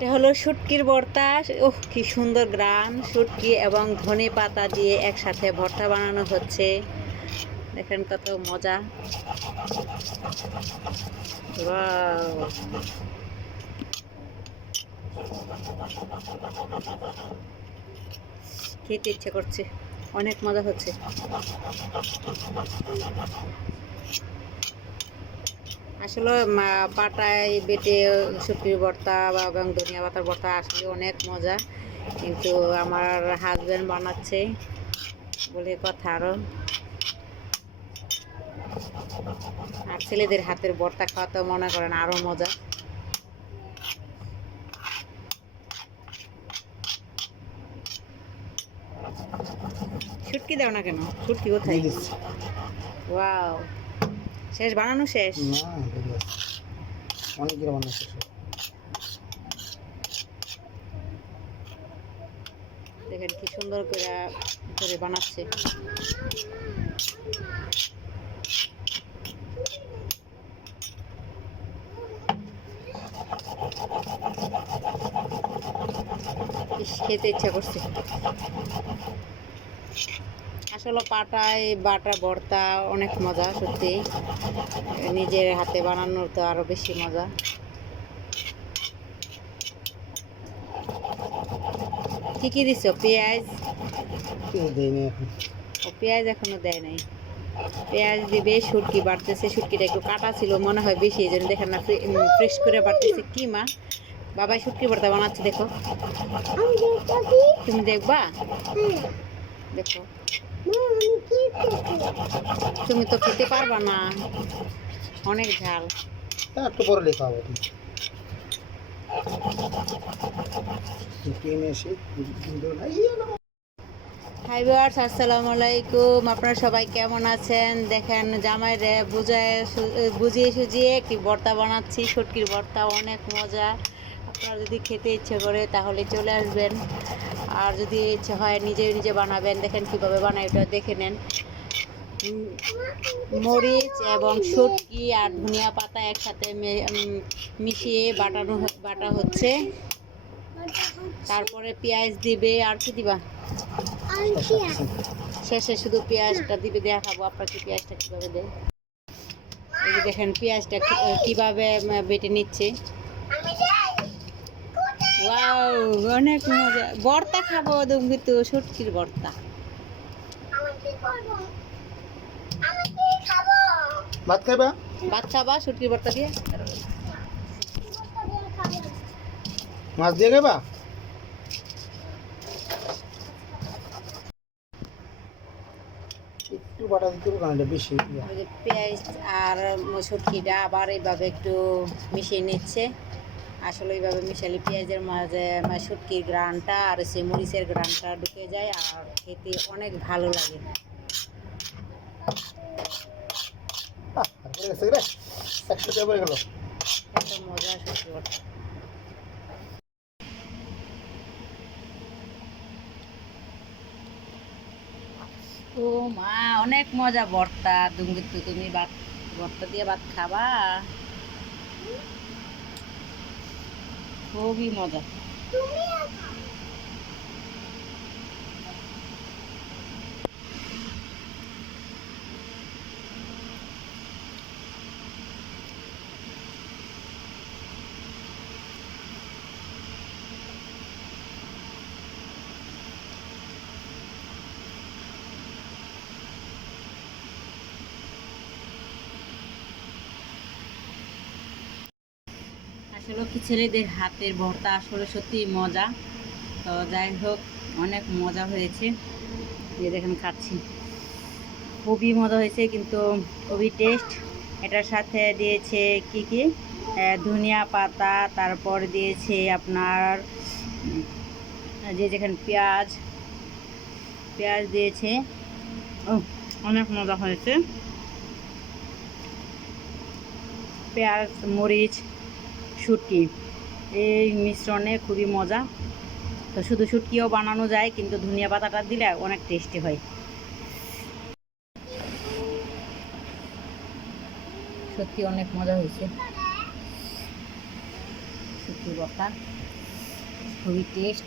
এটা হলো শুটকির ভর্তা। ওহ, কি সুন্দর গ্রান! শুটকি এবং ধনে পাতা দিয়ে একসাথে ভর্তা বানানো হচ্ছে। দেখেন কত মজা! ওয়াও! খেতে ইচ্ছে করছে, অনেক মজা হচ্ছে। আসলে পাটায় বেটে শুটকির ভর্তা এবং ধনিয়া পাতার ভর্তা আসলে অনেক মজা, কিন্তু আমার হাজব্যান্ড বানাচ্ছে বলে কথা। আরও আর ছেলেদের হাতের ভর্তা খাওয়া তো মনে করেন আরও মজা। শুটকি দাও না কেন? শুটকি কোথায়? ওয়াও! শেষ বানানো শেষ? অনেকগুলো বানানো শেষ। দেখেন কি সুন্দর করে বানাচ্ছে। খেতে ইচ্ছা করছে। আসলে পাটায় বাটা ভর্তা অনেক মজা সত্যি, নিজের হাতে বানানোর তো আরো বেশি মজা। কি কি দিছ? পেঁয়াজ? ও, পেঁয়াজ এখনো দেয় নাই। পেঁয়াজ দিবে, শুটকি বাড়তেছে। শুটকিটা একটু কাটা ছিল মনে হয় বেশি, এই জন্য দেখেন না ফ্রেশ করে বাড়তেছে। কি মা, বাবাই শুটকি ভর্তা বানাচ্ছে, দেখো। তুমি দেখবা? দেখো, তুমি তো খেতে পারবা না, অনেক ঝাল। একটু পরে লেখা হবে। হাই ভিউয়ার্স, আসসালামু আলাইকুম। আপনারা সবাই কেমন আছেন? দেখেন জামাইরে বুঝিয়ে সুজিয়ে একটি ভর্তা বানাচ্ছি, শুটকির ভর্তা, অনেক মজা। আপনারা যদি খেতে ইচ্ছে করে তাহলে চলে আসবেন, আর যদি ইচ্ছে হয় নিজে নিজে বানাবেন। দেখেন কিভাবে বানাই, ওটা দেখে নেন। মরিচ এবং শুটকি আর ধনিয়া পাতা একসাথে মিশিয়ে বাটা হচ্ছে। তারপরে পেঁয়াজ দিবে। আর কি দিবা? শেষে শুধু পেঁয়াজটা দিবে, দেখাবো আপনাকে পেঁয়াজটা কিভাবে দেয়। এই যে দেখেন পেঁয়াজটা কিভাবে বেটে নিচ্ছে। ওয়াও, অনেক মজা! ভর্তা খাবো তুমি তো, শুটকির ভর্তা। ভাত খাইবা? ভাত খাবা শুটকির ভর্তা দিয়ে? মাছ দিয়ে খাইবা? একটু বাটা দিতে হবে, কারণ এটা বেশি। পেঁয়াজ আর শুটকিটা আবার এইভাবে একটু মিশিয়ে নিচ্ছে। আসলে এইভাবে মিশালে পেঁয়াজের মাঝে শুটকির গ্রানটা আর সে মরিচের গ্রানটা ঢুকে যায়, আর খেতে অনেক ভালো লাগে। এত মজা শুটকি ভর্তা! ও মা, অনেক মজা ভর্তা। তুমি ভাত, ভর্তা দিয়ে ভাত খাবা, খুবই মজা। আসলে কি ছেলেদের হাতের ভর্তা আসলে সত্যি মজা। তো যাই হোক, অনেক মজা হয়েছে। এই দেখেন খাচ্ছি, খুবই মজা হয়েছে, কিন্তু খুবই টেস্ট। এটার সাথে দিয়েছে কি কি, ধনিয়া পাতা, তারপর দিয়েছে আপনার যেখানে পেঁয়াজ পেঁয়াজ দিয়েছে। ও, অনেক মজা হয়েছে। পেঁয়াজ, মরিচ, শুটকি, এই মিশ্রণে খুবই মজা। তো শুধু শুটকিও বানানো যায়, কিন্তু ধনিয়া পাতাটা দিলে অনেক টেস্টি হয়। সত্যি অনেক মজা হয়েছে শুটকির ভর্তা। খুবই টেস্ট।